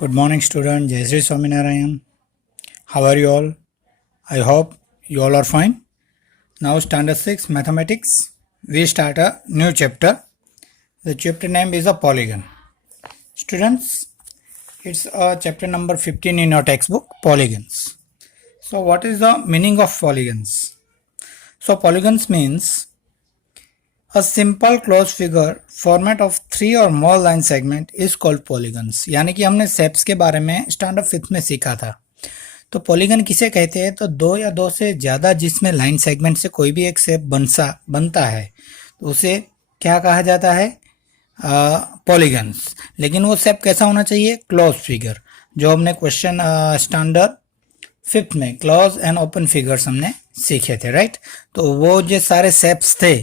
Good morning, student. Jai Sri Swaminarayan. How are you all? I hope you all are fine. Now, Standard 6 Mathematics. We start a new chapter. The chapter name is a polygon. Students, it's chapter number 15 in your textbook, polygons. So, what is the meaning of polygons? So, polygons means a simple closed figure format of 3 or more line segment is called polygons. यानी कि हमने shapes के बारे में standard 5 में सीखा था. तो पॉलीगन किसे कहते हैं? तो दो या दो से ज़्यादा जिसमें लाइन सेगमेंट से कोई भी एक शेप बनता है तो उसे क्या कहा जाता है? पॉलीगन्स. लेकिन वो शेप कैसा होना चाहिए? Close figure. जो हमने क्वेश्चन स्टैंडर्ड 5 में क्लोज एंड ओपन फिगर्स हमने सीखे थे, राइट? तो वो जो सारे शेप्स थे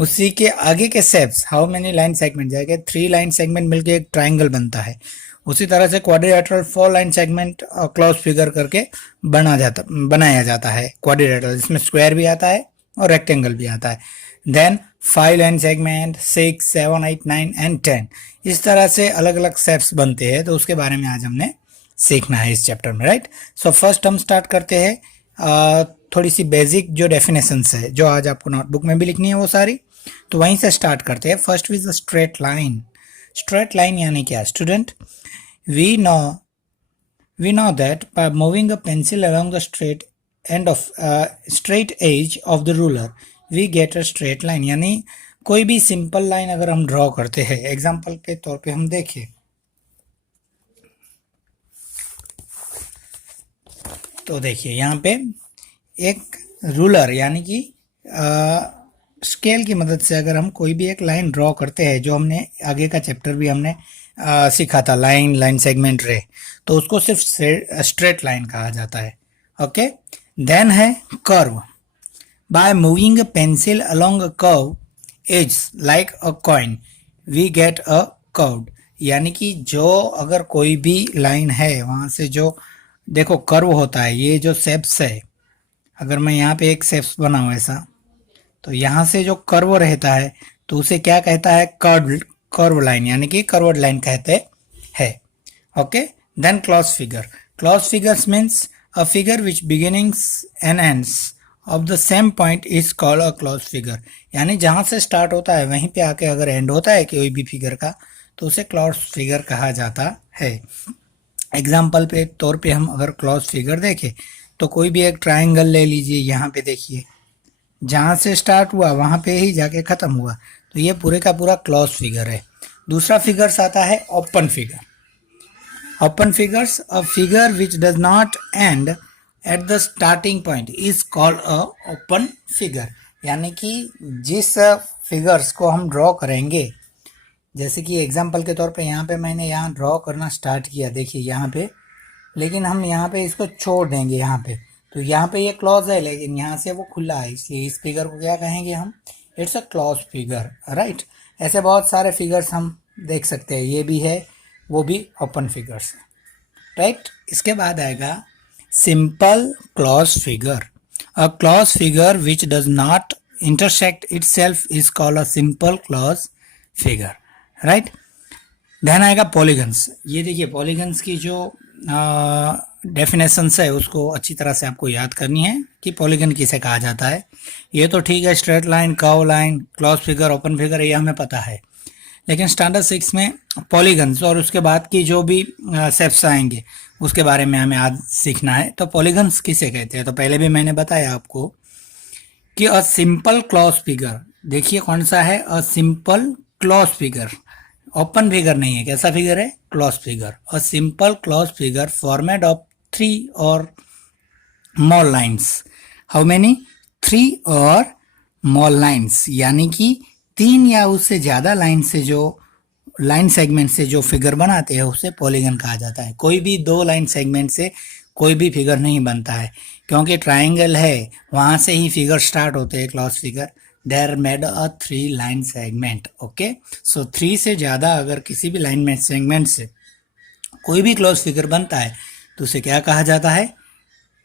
उसी के आगे के shapes, how many line segment जाएगा? 3 लाइन सेगमेंट मिलके एक ट्राइंगल बनता है. उसी तरह से quadrilateral 4 line segment close figure करके बनाया जाता है क्वाड्रिलेटरल. इसमें स्क्वायर भी आता है और रेक्टेंगल भी आता है. Then 5 line segment, 6, 7, 8, 9 and 10. इस तरह से अलग अलग शेप्स बनते हैं. तो उसके बारे में आज हमने सीखना है इस चैप्टर में, राइट? सो फर्स्ट हम स्टार्ट करते हैं थोड़ी सी बेसिक जो डेफिनेशंस है जो आज आपको नोटबुक में भी लिखनी है वो सारी. तो वहीं से स्टार्ट करते हैं. First is the straight line. Straight line यानी क्या student? we know that by moving a pencil along the straight edge of the ruler we get a straight line. यानी कोई भी सिंपल लाइन अगर हम ड्रॉ करते हैं, एग्जांपल के तौर पे हम देखें तो देखिए यहाँ पे एक रूलर यानी कि स्केल की मदद से अगर हम कोई भी एक लाइन ड्रॉ करते हैं, जो हमने आगे का चैप्टर भी हमने सीखा था, लाइन सेगमेंट रे, तो उसको सिर्फ स्ट्रेट लाइन कहा जाता है. ओके. देन है curve. By moving a pencil along a curve edge like a coin we get a curve. यानी कि जो अगर कोई भी लाइन है वहाँ से जो देखो कर्व होता है, ये जो शेप्स है, अगर मैं यहाँ पे एक शेप्स बनाऊँ ऐसा, तो यहाँ से जो कर्व रहता है तो उसे क्या कहता है? कर्व लाइन, यानी कि कर्व्ड लाइन कहते हैं. Okay. Then close figure. Close figures means a figure which beginnings and ends of the same point is called a close figure. यानी जहाँ से स्टार्ट होता है वहीं पे आके अगर एंड होता है कोई भी फिगर का तो उसे क्लोज फिगर कहा जाता है. एग्जाम्पल पे तौर पे हम अगर क्लोज फिगर देखें तो कोई भी एक ट्राइंगल ले लीजिए. यहाँ पे देखिए जहाँ से स्टार्ट हुआ वहाँ पे ही जाके ख़त्म हुआ, तो ये पूरे का पूरा क्लोज फिगर है. दूसरा फिगर्स आता है open figure. Open figures, a figure which does not and at the starting point is called a open figure. यानी कि जिस फिगर्स को हम ड्रॉ करेंगे, जैसे कि एग्जांपल के तौर पे यहाँ पे मैंने यहाँ ड्रॉ करना स्टार्ट किया, देखिए यहाँ पे, लेकिन हम यहाँ पे इसको छोड़ देंगे यहाँ पे, तो यहाँ पे ये क्लोज है लेकिन यहाँ से वो खुला है, इसलिए इस फिगर को क्या कहेंगे हम? It's a close figure, right? ऐसे बहुत सारे फिगर्स हम देख सकते हैं. ये भी है, वो भी ओपन फिगर्स है, राइट? इसके बाद आएगा simple close figure. A close figure which does not intersect itself is called a simple close figure, right? Then आएगा पॉलीगन्स. ये देखिए पॉलीगन्स की जो डेफिनेशंस है उसको अच्छी तरह से आपको याद करनी है कि पॉलीगन किसे कहा जाता है. ये तो ठीक है, straight line, curve line, close figure, open figure, ये हमें पता है. लेकिन स्टैंडर्ड 6 में पॉलीगन्स और उसके बाद की जो भी शेप्स आएंगे उसके बारे में हमें आज सीखना है. तो पॉलीगन्स किसे कहते हैं? तो पहले भी मैंने बताया आपको कि अ सिंपल क्लोज फिगर, देखिए कौन सा है? अ simple close figure. Open figure नहीं है, कैसा फिगर है? Close figure. A simple close figure format of 3 और मोर लाइन्स. How many? 3 और मोर लाइन्स, यानी कि 3 या उससे ज़्यादा लाइन से जो लाइन सेगमेंट से जो फिगर बनाते हैं उसे पॉलीगन कहा जाता है. कोई भी 2 लाइन सेगमेंट से कोई भी फिगर नहीं बनता है, क्योंकि ट्राइंगल है वहाँ से ही फिगर स्टार्ट होते हैं. Close figure there made a 3 line segment. Okay. So 3 से ज़्यादा अगर किसी भी लाइन में सेगमेंट से कोई भी क्लोज फिगर बनता है तो उसे क्या कहा जाता है?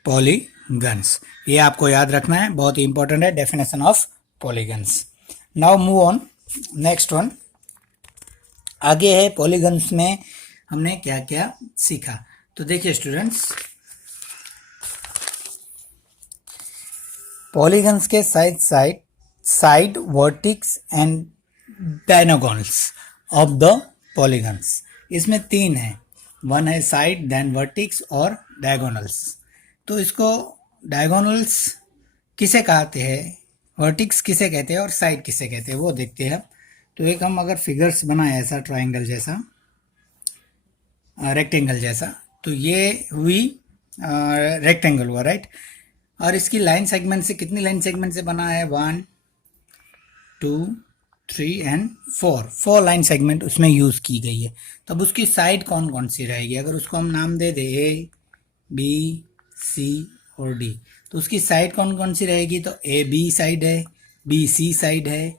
पॉलीगन्स. ये आपको याद रखना है, बहुत ही इंपॉर्टेंट है, definition of polygons. Now move on next one. आगे है पॉलीगन्स में हमने क्या क्या सीखा। तो देखिए स्टूडेंट्स, पॉलीगन्स के side vertices and diagonals of the polygons, इसमें तीन है, वन है साइड, देन वर्टिक्स और डायगोनल्स। तो इसको डायगोनल्स किसे कहते हैं, वर्टिक्स किसे कहते हैं और साइड किसे कहते हैं वो देखते हैं। तो एक हम अगर फिगर्स बनाए ऐसा ट्राइंगल जैसा, रेक्टेंगल जैसा, तो ये हुई रेक्टेंगल हुआ, राइट। और इसकी लाइन सेगमेंट से, कितनी लाइन सेगमेंट से बना है, 1 2 3 एंड 4 लाइन सेगमेंट उसमें यूज़ की गई है। तब उसकी साइड कौन कौन सी रहेगी, अगर उसको हम नाम दे दे ए बी सी और डी, तो उसकी साइड कौन कौन सी रहेगी, तो ए बी साइड है, बी सी साइड है,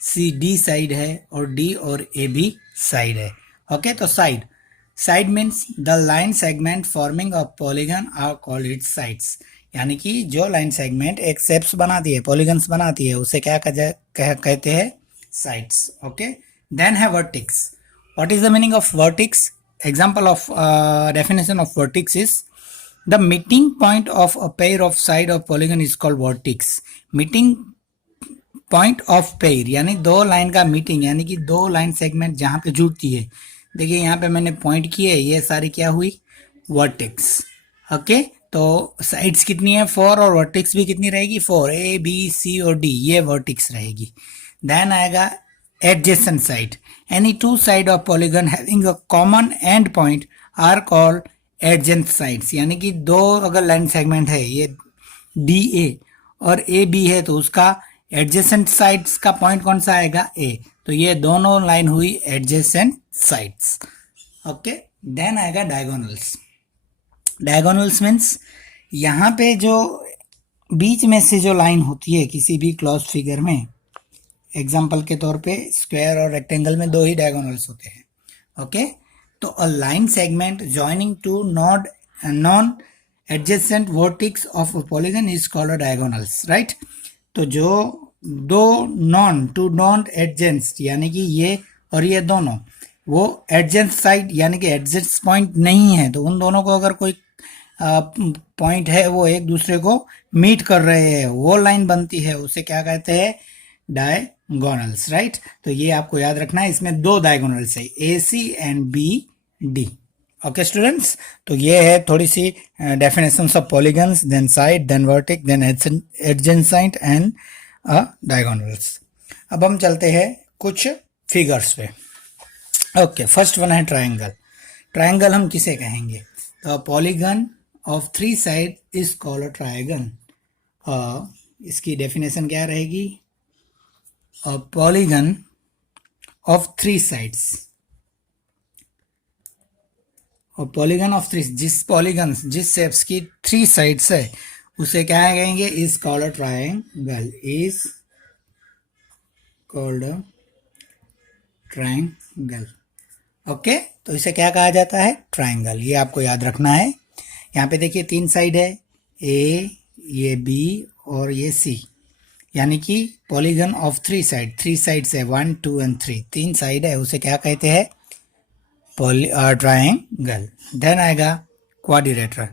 सी डी साइड है और डी और ए बी साइड है। ओके, तो side means the line segment forming a polygon are called its sides, यानी कि जो लाइन सेगमेंट एक शेप्स बनाती है, पॉलीगन्स बनाती है, उसे क्या कहते हैं, साइड्स। ओके, देन है vertices. What is the meaning of vertices, example of definition of vertices is the meeting point of a pair of side of polygon is called vertices. Meeting point of pair यानी दो line का meeting, यानी कि दो line segment जहां पे जुड़ती है। देखिए यहाँ पे मैंने पॉइंट किए, ये सारी क्या हुई, वर्टेक्स। ओके, तो साइड्स कितनी है, 4, और वर्टेक्स भी कितनी रहेगी, 4, ए बी सी और डी, ये वर्टेक्स रहेगी। देन आएगा adjacent side, any two side of polygon having a common end point are called adjacent sides, यानी कि दो अगर लाइन सेगमेंट है, ये डी ए और ए बी है, तो उसका एडजेसेंट साइड्स का पॉइंट कौन सा आएगा, ए, तो ये दोनों लाइन हुई एडजेसेंट साइड्स। ओके, देन आएगा डायगोनल्स। डायगोनल्स मीन्स यहाँ पे जो बीच में से जो लाइन होती है किसी भी क्लोज फिगर में, एग्जाम्पल के तौर पे स्क्वायर और रेक्टेंगल में दो ही डायगोनल्स होते हैं। ओके, तो a line segment joining two non adjacent vertices of a polygon is called diagonals, right. तो जो दो नॉन एडजेंट्स, यानी कि ये और ये दोनों, वो एडजेंट साइड यानी कि एडजेंट पॉइंट नहीं है, तो उन दोनों को अगर कोई पॉइंट है, वो एक दूसरे को मीट कर रहे हैं, वो लाइन बनती है, उसे क्या कहते हैं, डायगोनल्स, राइट। तो ये आपको याद रखना है, इसमें दो डायगोनल्स है, A C and B D. Okay students, तो ये है थोड़ी सी definitions of polygons, then side, then vertex, then adjacent and diagonals. अब हम चलते हैं कुछ फिगर्स पे। ओके, फर्स्ट वन है ट्रायंगल। ट्रायंगल हम किसे कहेंगे, तो polygon of 3 side is called a triangle. इसकी डेफिनेशन क्या रहेगी, अ पॉलीगन ऑफ 3 साइड्स, और पॉलीगन ऑफ 3, जिस शेप्स की 3 साइड्स है उसे क्या कहेंगे, is called a triangle, is called a triangle. Okay, तो इसे क्या कहा जाता है, ट्रायंगल, ये आपको याद रखना है। यहाँ पे देखिए 3 साइड है, ए, ये बी और ये सी, यानी कि पॉलीगन ऑफ 3 साइड, 3 साइड्स है, 1 2 एंड 3, 3 साइड है, उसे क्या कहते हैं, ट्रायंगल। देन आएगा क्वाड्रिलेटरल।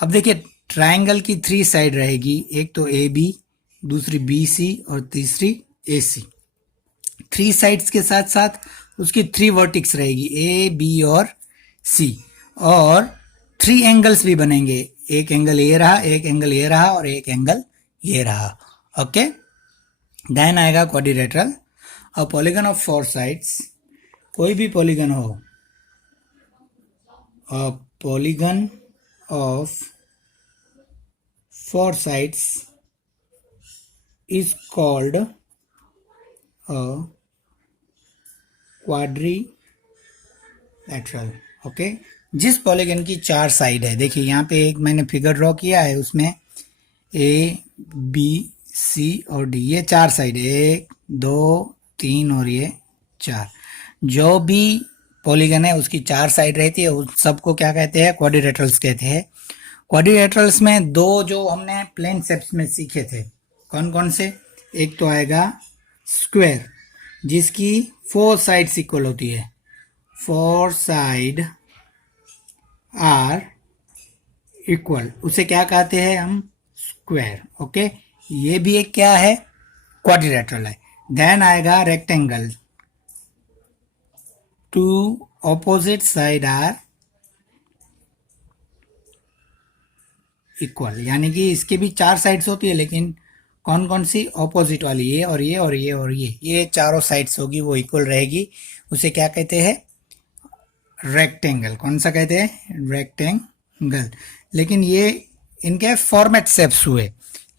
अब देखिए ट्रायंगल की 3 साइड रहेगी, एक तो ए बी, दूसरी बी सी और तीसरी ए सी। 3 साइड्स के साथ साथ उसकी 3 वर्टिक्स रहेगी, ए बी और सी, और 3 एंगल्स भी बनेंगे, एक एंगल ये रहा, एक एंगल ये रहा और एक एंगल ये रहा। ओके, देन आएगा क्वाड्रिलेटरल। और पॉलीगन ऑफ 4 साइड्स, कोई भी पॉलीगन हो, a polygon of 4 sides is called a quadrilateral। Okay, जिस पॉलीगन की 4 साइड है, देखिए यहाँ पे एक मैंने फिगर ड्रॉ किया है, उसमें ए बी सी और डी, ये 4 साइड है, 1 2 3 और ये 4। जो भी पॉलीगन है उसकी 4 साइड रहती है, उस सबको क्या कहते हैं, क्वाड्रिलेटरल्स कहते हैं। क्वाड्रिलेटरल्स में दो जो हमने प्लेन शेप्स में सीखे थे, कौन कौन से, एक तो आएगा स्क्वायर, जिसकी 4 साइड्स इक्वल होती है, 4 साइड आर इक्वल, उसे क्या कहते हैं हम, स्क्वायर। ओके, ये भी एक क्या है, क्वाड्रिलेटरल है। देन आएगा rectangle, two opposite side are equal, यानी कि इसके भी चार साइड्स होती है, लेकिन कौन कौन सी, ऑपोजिट वाली, ये और ये और ये और ये चारों साइड्स होगी वो इक्वल रहेगी, उसे क्या कहते हैं, रेक्टेंगल। कौन सा कहते हैं, रेक्टेंगल। लेकिन ये इनके फॉर्मेट शेप्स हुए,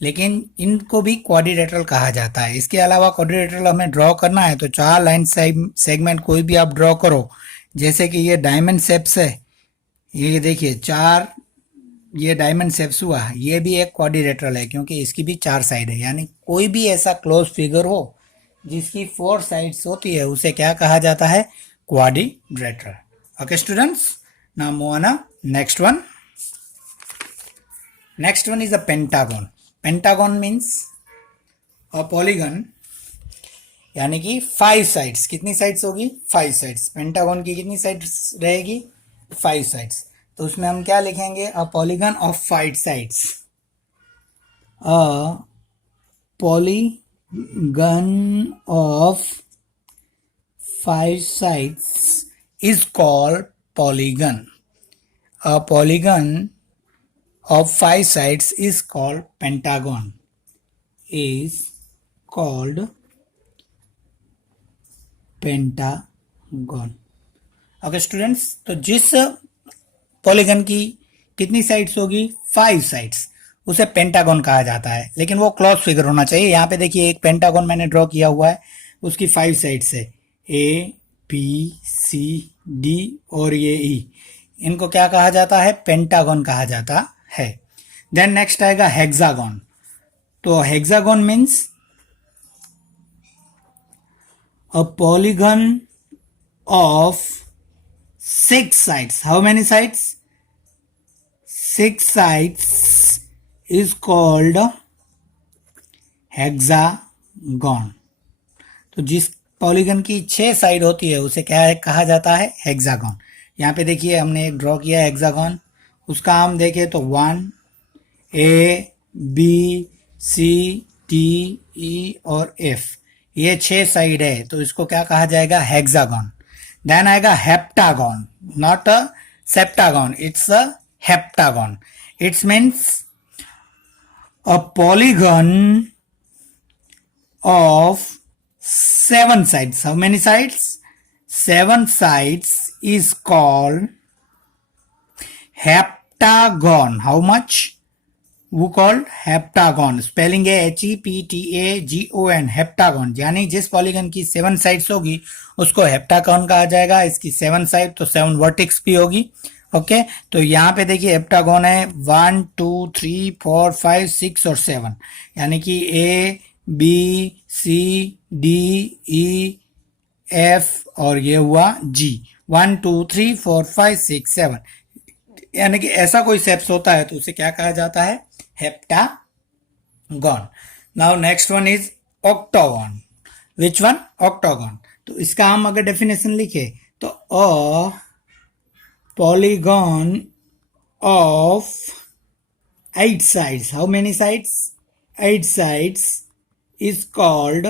लेकिन इनको भी क्वाड्रिलेटरल कहा जाता है। इसके अलावा क्वाड्रिलेटरल हमें ड्रॉ करना है तो चार लाइन सेगमेंट कोई भी आप ड्रॉ करो, जैसे कि ये डायमंड शेप्स है, ये देखिए चार, ये डायमंड शेप्स हुआ, ये भी एक क्वाड्रिलेटरल है क्योंकि इसकी भी चार साइड है। यानी कोई भी ऐसा क्लोज फिगर हो जिसकी फोर साइड्स होती है उसे क्या कहा जाता है, quadrilateral. Okay students, now move on. Next one is a pentagon. Pentagon means a polygon, यानी कि 5 साइड्स। कितनी साइड्स होगी, 5 साइड्स। पेंटागन की कितनी साइड्स रहेगी, 5 साइड्स। तो उसमें हम क्या लिखेंगे, अ polygon of 5 sides. A polygon of 5 sides is called polygon. A polygon of 5 sides is called pentagon. Is called pentagon. Okay students, तो जिस पॉलीगन की कितनी साइड्स होगी, 5 साइड्स, उसे पेंटागन कहा जाता है। लेकिन वो क्लोज फिगर होना चाहिए। यहाँ पे देखिए एक पेंटागन मैंने ड्रॉ किया हुआ है, उसकी 5 साइड्स है, ए बी सी डी और ये ई, इनको क्या कहा जाता है, पेंटागन कहा जाता है। देन नेक्स्ट आएगा हेक्सागन। तो hexagon means a polygon of 6 sides. How many sides? 6 sides is called hexagon. तो जिस पॉलीगन की 6 साइड होती है उसे क्या है, कहा जाता है, हेक्सागन। यहाँ पे देखिए हमने एक ड्रॉ किया है हेक्सागन, उसका हम देखें तो 1 ए बी सी डी ई और एफ, ये 6 साइड है, तो इसको क्या कहा जाएगा, हेक्सागन। देन आएगा heptagon, not a septagon, it's a heptagon. It's means a polygon of 7 sides. How many sides? 7 sides is called heptagon. How much? वो called heptagon. Spelling है HEPTAGON, heptagon। यानी जिस पॉलीगन की 7 साइड्स होगी उसको heptagon कहा जाएगा। इसकी 7 साइड तो 7 वर्टिक्स भी होगी। ओके, तो यहाँ पे देखिए हेप्टागन है 1 2 3 4 5 6 और 7, यानी कि A B C D E F और ये हुआ जी, 1 2 3 4 5 6 7, यानी कि ऐसा कोई शेप्स होता है तो उसे क्या कहा जाता है, heptagon. Now next one is octagon. Which one, octagon. तो इसका हम अगर डेफिनेशन लिखे तो a polygon of 8 sides. How many sides? 8 sides is called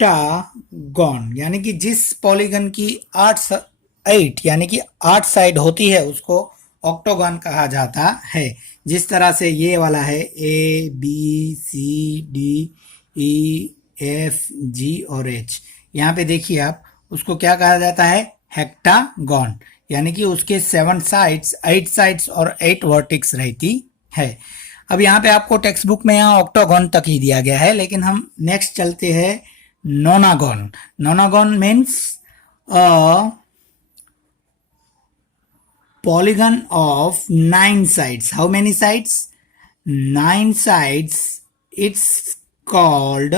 octagon। यानी कि जिस पॉलीगन की 8 यानी कि 8 साइड होती है उसको ऑक्टोगन कहा जाता है। जिस तरह से ये वाला है A B C D E F G और एच, यहाँ पे देखिए आप, उसको क्या कहा जाता है, हेक्टागन। यानी कि उसके 7 साइड्स, 8 साइड्स और 8 वर्टिक्स रहती है। अब यहाँ पे आपको टेक्स्ट बुक में यहाँ ऑक्टागन तक ही दिया गया है, लेकिन हम नेक्स्ट चलते हैं नोनागन। नोनागन means a polygon of 9 sides. How many sides? 9 sides. It's called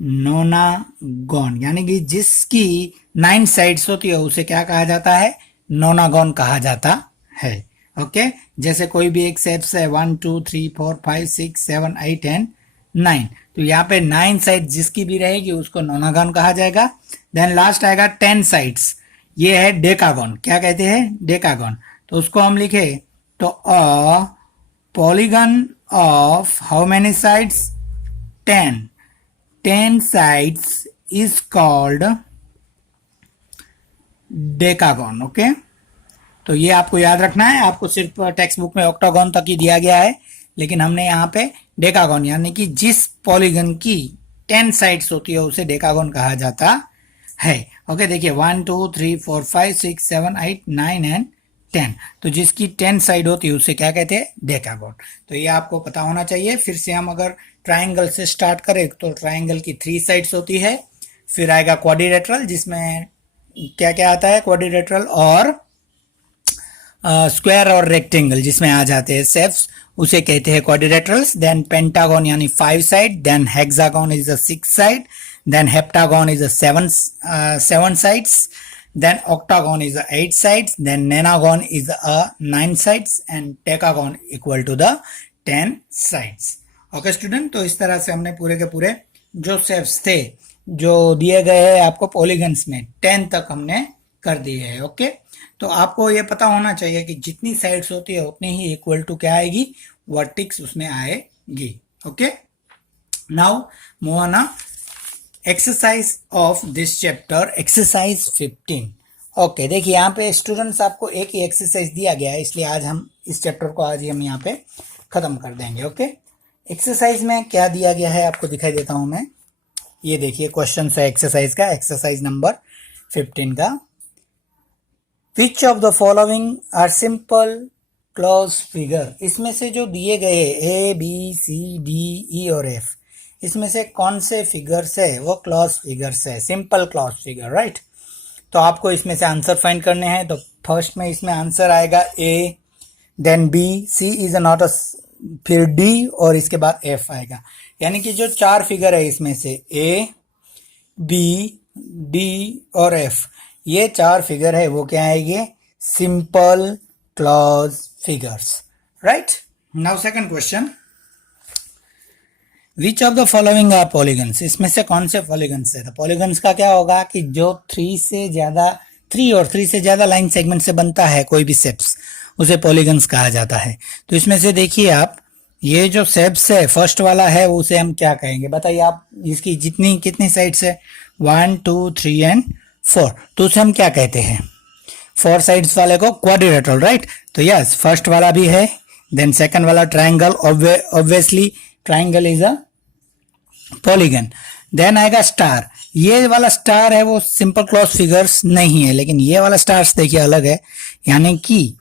नोनागन। यानी कि जिसकी 9 साइड्स होती है उसे क्या कहा जाता है, नोनागन कहा जाता है। ओके, जैसे कोई भी एक सेट्स है 1 2 3 4 5 6 7 8 एंड 9, तो यहाँ पे 9 साइड जिसकी भी रहेगी उसको नोनागन कहा जाएगा। देन लास्ट आएगा 10 साइड्स, ये है डेकागोन। क्या कहते हैं? डेकागोन। तो उसको हम लिखे तो a polygon of how many sides? 10। 10 sides is called decagon. Okay, तो ये आपको याद रखना है। आपको सिर्फ टेक्स्ट बुक में ऑक्टागोन तक ही दिया गया है, लेकिन हमने यहाँ पे डेकागोन, यानी कि जिस पॉलीगन की 10 साइड्स होती है उसे डेकागोन कहा जाता है। ओके, देखिए 1 2 3 4 5 6 7 8 9 एंड 10, तो जिसकी 10 साइड होती है उसे क्या कहते हैं? डेकागोन। तो ये आपको पता होना चाहिए। फिर से हम अगर ट्राइंगल से स्टार्ट करें तो ट्राइंगल की 3 साइड्स होती है, फिर आएगा क्वाड्रिलेटरल जिसमें क्या क्या आता है? क्वाड्रिलेटरल और स्क्वायर और रेक्टेंगल जिसमें आ जाते हैं शेप्स, उसे कहते हैं क्वाड्रिलेटरल्स। देन पेंटागन यानी 5 side, then hexagon is a 6 side, then heptagon is a 7 sides, then octagon is a 8 sides, then nonagon is a 9 sides and decagon equal to the 10 sides. Okay student, तो इस तरह से हमने पूरे के पूरे जो शेप्स थे जो दिए गए हैं आपको पॉलीगन्स में 10 तक हमने कर दिए हैं। ओके, तो आपको ये पता होना चाहिए कि जितनी साइड्स होती है उतनी ही इक्वल टू क्या आएगी? वर्टिक्स उसमें आएगी। Okay, now move on exercise of this chapter, exercise 15। Okay, देखिए यहाँ पे स्टूडेंट्स आपको एक ही एक्सरसाइज दिया गया है, इसलिए आज हम इस चैप्टर को आज ही हम यहाँ पे खत्म कर देंगे। ओके, एक्सरसाइज में क्या दिया गया है आपको दिखाई देता हूं मैं। ये देखिए क्वेश्चन है एक्सरसाइज का, एक्सरसाइज नंबर 15 का। Which of the following are simple close figure? इसमें से जो दिए गए ए बी सी डी ई और एफ, इसमें से कौन से फिगर्स है वो क्लॉज फिगर्स है, सिंपल क्लॉज फिगर, राइट? तो आपको इसमें से आंसर फाइंड करने हैं। तो फर्स्ट में इसमें आंसर आएगा A, then B, C is not a, फिर डी और इसके बाद एफ आएगा। यानी कि जो 4 फिगर है इसमें से ए, बी, डी और एफ, ये 4 फिगर है वो क्या आएंगे? Simple close figures, right? Now second question, which of the following are polygons? इसमें से कौन से पॉलीगन्स है? तो पॉलीगन्स का क्या होगा कि जो 3 और 3 से ज्यादा लाइन सेगमेंट से बनता है कोई भी शेप्स, उसे पॉलीगन्स कहा जाता है। तो इसमें से देखिए आप, ये जो शेप्स है फर्स्ट वाला है उसे हम क्या कहेंगे? बताइए आप, इसकी कितनी साइड्स है? 1 2 3 एंड 4, तो उसे हम क्या कहते हैं? 4 साइड्स वाले को क्वाड्रिलेटरल, राइट? तो यस, फर्स्ट वाला भी है, देन सेकंड वाला triangle, obviously triangle is a polygon. Then आएगा स्टार, ये वाला स्टार है वो सिंपल क्लॉज फिगर्स नहीं है, लेकिन ये वाला स्टार्स देखिए अलग है। यानी कि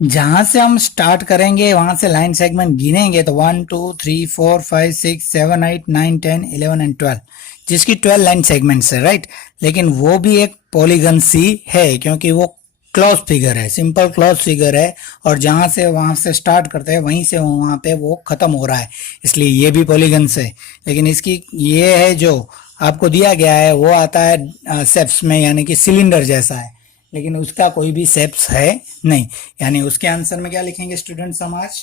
जहां से हम स्टार्ट करेंगे वहां से लाइन सेगमेंट गिनेंगे तो 1 2 3 4 5 6 7 8 9 10 11 एंड 12, जिसकी 12 लाइन सेगमेंट्स है, राइट? लेकिन वो भी एक पॉलीगन सी है क्योंकि वो क्लॉज फिगर है, सिंपल क्लॉज फिगर है, और जहां से वहां से स्टार्ट करते हैं वहीं से वहां पे वो खत्म हो रहा है, इसलिए ये भी पॉलीगन से। लेकिन इसकी ये है जो आपको दिया गया है वो आता है शेप्स में, यानी कि सिलेंडर जैसा है, लेकिन उसका कोई भी शेप्स है नहीं। यानी उसके आंसर में क्या लिखेंगे स्टूडेंट समाज?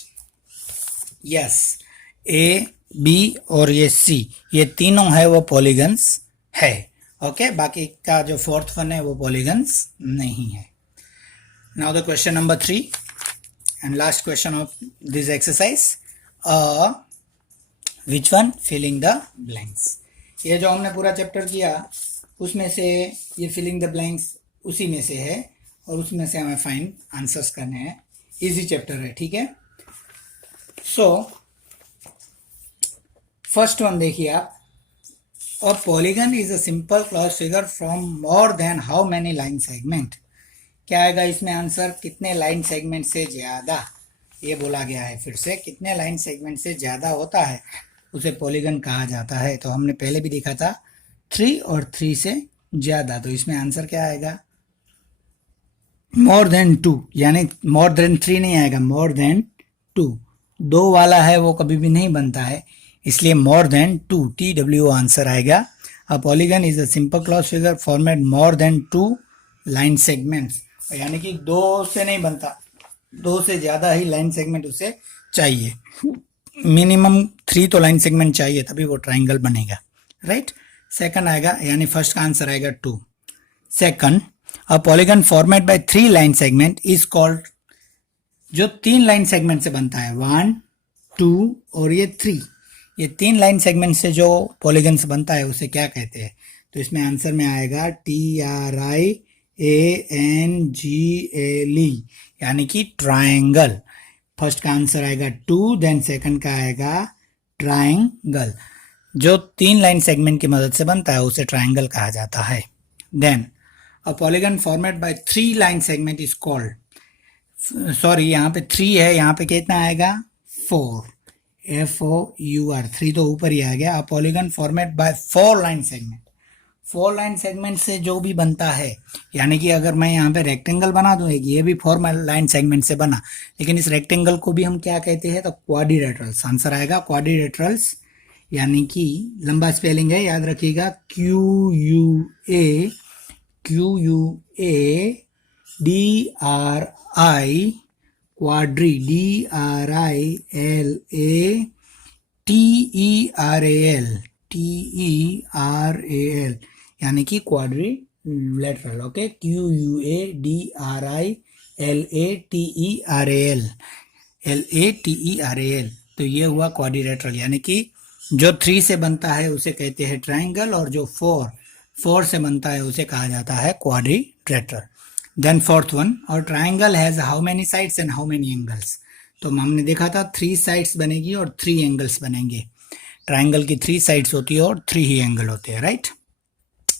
यस, ए, बी और ये सी, ये तीनों है वो पॉलीगन्स है। ओके, बाकी का जो फोर्थ वन है वो पॉलीगन्स नहीं है। Now the question number 3 and last question of this exercise, which one? Filling the blanks. ये जो हमने पूरा चैप्टर किया उसमें से ये फिलिंग द ब्लैंक्स उसी में से है, और उसमें से हमें फाइंड आंसर्स करने हैं। इजी चैप्टर है, ठीक है? सो फर्स्ट वन देखिए आप, a polygon is a simple close figure from more than how many line segment? क्या आएगा इसमें आंसर? कितने लाइन सेगमेंट से ज्यादा, ये बोला गया है। फिर से, कितने लाइन सेगमेंट से ज्यादा होता है उसे पॉलीगन कहा जाता है। तो हमने पहले भी देखा था 3 और 3 से ज्यादा, तो इसमें आंसर क्या आएगा? मोर देन 2, यानी मोर देन 3 नहीं आएगा, मोर देन 2। 2 वाला है वो कभी भी नहीं बनता है, इसलिए मोर देन 2, TW आंसर आएगा। A polygon is a simple close figure format more than 2 line segments, यानी कि 2 से नहीं बनता, 2 से ज्यादा ही लाइन सेगमेंट उसे चाहिए। मिनिमम 3 तो लाइन सेगमेंट चाहिए तभी वो ट्राइंगल बनेगा, राइट? सेकंड आएगा, यानी फर्स्ट का आंसर आएगा 2। Second, a polygon formed by 3 line segment is called, जो 3 लाइन सेगमेंट से बनता है, 1 2 और ये 3, ये 3 लाइन सेगमेंट से जो पॉलीगन से बनता है उसे क्या कहते हैं? तो इसमें आंसर में आएगा TRIANGLE, यानी कि ट्रायंगल। फर्स्ट का आंसर आएगा 2, देन सेकंड का आएगा ट्रायंगल। जो 3 लाइन सेगमेंट की मदद से बनता है उसे ट्रायंगल कहा जाता है। Then a polygon formed by 3 line segment is called, sorry यहाँ पे 3 है, यहाँ पे कितना आएगा 4, FOUR, 3 तो ऊपर ही आ गया। A polygon formed by 4 line segment, 4 line segment से जो भी बनता है, यानी कि अगर मैं यहाँ पे रेक्टेंगल बना दूं, एक ये भी 4 लाइन सेगमेंट से बना, लेकिन इस रेक्टेंगल को भी हम क्या कहते हैं? तो क्वाड्रिलेटरल्स। आंसर आएगा क्वाड्रिलेटरल्स, यानी कि लंबा स्पेलिंग है, याद रखिएगा, QUA DRI, क्वाड्री TERAL, यानी कि क्वाड्रिलेटरल। ओके, QUADRILATERAL, तो ये हुआ क्वाड्रिलेटरल, यानी कि जो 3 से बनता है उसे कहते हैं ट्रायंगल, और जो 4 से बनता है उसे कहा जाता है क्वाड्रिलेटरल। देन फोर्थ वन, और triangle has how many sides and how many angles? तो हमने देखा था 3 साइड्स बनेगी और 3 एंगल्स बनेंगे। ट्रायंगल की 3 साइड्स होती है और 3 ही एंगल होते हैं, right.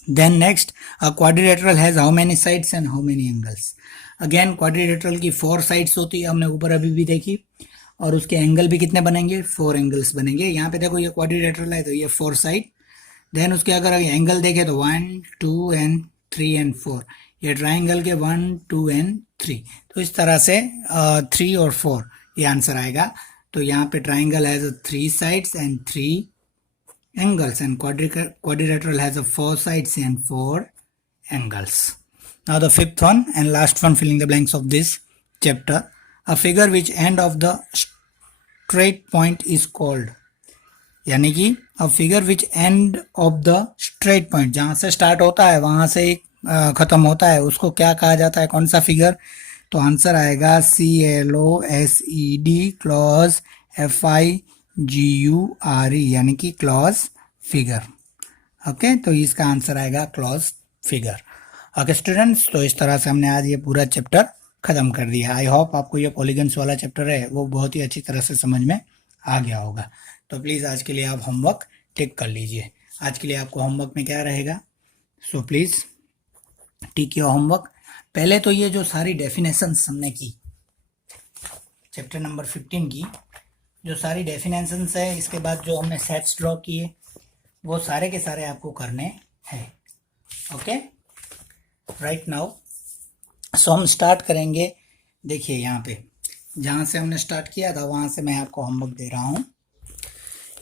Then next, a quadrilateral has how many sides and how many angles? Again quadrilateral की 4 साइड्स होती है, हमने ऊपर अभी भी देखी, और उसके एंगल भी कितने बनेंगे? 4 एंगल्स बनेंगे। यहाँ पे देखो ये क्वाड्रिलेटरल है तो ये 4 साइड, देन उसके अगर एंगल देखें तो 1 2 एंड 3 एंड 4, ये ट्राइंगल के 1 2 एंड 3, तो इस तरह से 3 और 4 ये आंसर आएगा। तो यहाँ पे triangle has 3 sides and 3 angles, and quadrilateral has 4 sides and 4 angles. Now the fifth one and last one, filling the blanks of this chapter, a figure which end of the straight point is called, यानी कि a figure which end of the straight point, जहाँ से start होता है वहाँ से खत्म होता है, उसको क्या कहा जाता है? कौन सा फिगर? तो आंसर आएगा CLOSED, क्लॉज FIGURE, यानी कि क्लॉज फिगर। ओके, तो इसका आंसर आएगा क्लॉज फिगर। ओके स्टूडेंट्स, तो इस तरह से हमने आज ये पूरा चैप्टर खत्म कर दिया। आई होप आपको ये पॉलीगन्स वाला चैप्टर है वो बहुत ही अच्छी तरह से समझ में आ गया होगा। तो प्लीज़ आज के लिए आप होमवर्क टिक कर लीजिए। आज के लिए आपको होमवर्क में क्या रहेगा? So please tick your homework. पहले तो ये जो सारी डेफिनेशंस हमने की चैप्टर नंबर 15 की, जो सारी डेफिनेशंस है, इसके बाद जो हमने सेट्स ड्रॉ किए, वो सारे के सारे आपको करने हैं। ओके, राइट नाउ सो हम स्टार्ट करेंगे। देखिए यहाँ पे जहाँ से हमने स्टार्ट किया था वहाँ से मैं आपको होमवर्क दे रहा हूँ।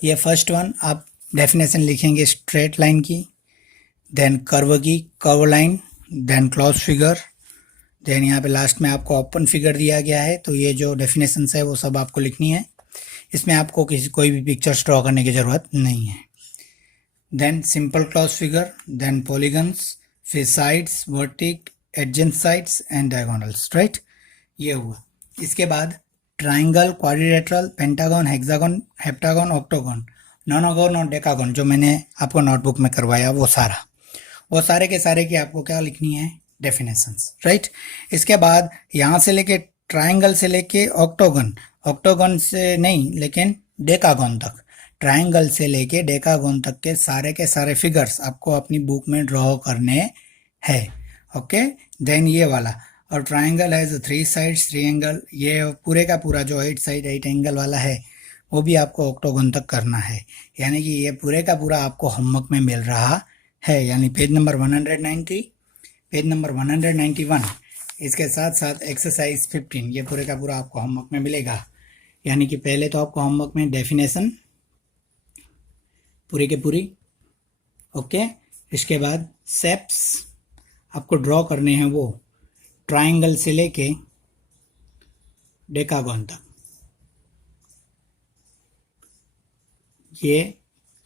ये फर्स्ट वन, आप डेफिनेशन लिखेंगे स्ट्रेट लाइन की, देन कर्व की, curve line, then close figure, then यहाँ पे लास्ट में आपको ओपन फिगर दिया गया है। तो ये जो डेफिनेशंस है वो सब आपको लिखनी है, इसमें आपको कोई भी पिक्चर्स ड्रॉ करने की ज़रूरत नहीं है। Then simple close figure, then polygons, फिर sides, vertex, adjacent sides and diagonals, right, ये हुआ। इसके बाद triangle, quadrilateral, pentagon, hexagon, heptagon, octagon, nonagon और डेकागन, जो मैंने आपको नोटबुक में करवाया वो सारे के सारे की आपको क्या लिखनी है? Definitions, right. इसके बाद यहाँ से लेके ट्राइंगल से लेके ऑक्टागन से नहीं लेकिन डेकागन तक, ट्राइंगल से लेके डेकागन तक के सारे फिगर्स आपको अपनी बुक में ड्रॉ करने हैं। ओके, देन ये वाला, और ट्राइंगल हैज 3 साइड्स 3 एंगल, ये पूरे का पूरा जो 8 साइड 8 एंगल वाला है वो भी आपको ऑक्टागन तक करना है। यानी कि ये पूरे का पूरा आपको होमवर्क में मिल रहा है, यानी पेज नंबर 190, पेज नंबर 191, इसके साथ साथ एक्सरसाइज 15, ये पूरे का पूरा आपको होमवर्क में मिलेगा। यानी कि पहले तो आपको होमवर्क में डेफिनेशन पूरी के पूरी, ओके। इसके बाद शेप्स आपको ड्रॉ करने हैं, वो ट्राइंगल से लेके डेकागन तक, ये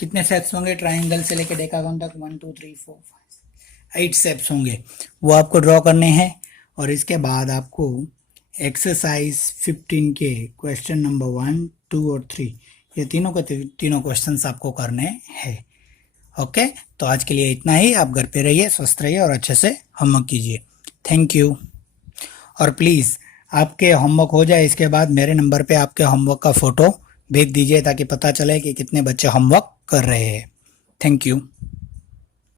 कितने स्टेप्स होंगे ट्राइंगल से लेके डेकागोन तक? 1 2 3 4 5 8 स्टेप्स होंगे, वो आपको ड्रॉ करने हैं। और इसके बाद आपको एक्सरसाइज 15 के क्वेश्चन नंबर 1 2 और 3 ये तीनों के तीनों क्वेश्चंस आपको करने हैं। ओके, तो आज के लिए इतना ही। आप घर पे रहिए, स्वस्थ रहिए और अच्छे से होमवर्क कीजिए। Thank you. और प्लीज़ आपके होमवर्क हो जाए इसके बाद मेरे नंबर पे आपके होमवर्क का फ़ोटो भेज दीजिए ताकि पता चले कि कितने बच्चे होमवर्क कर रहे हैं। Thank you.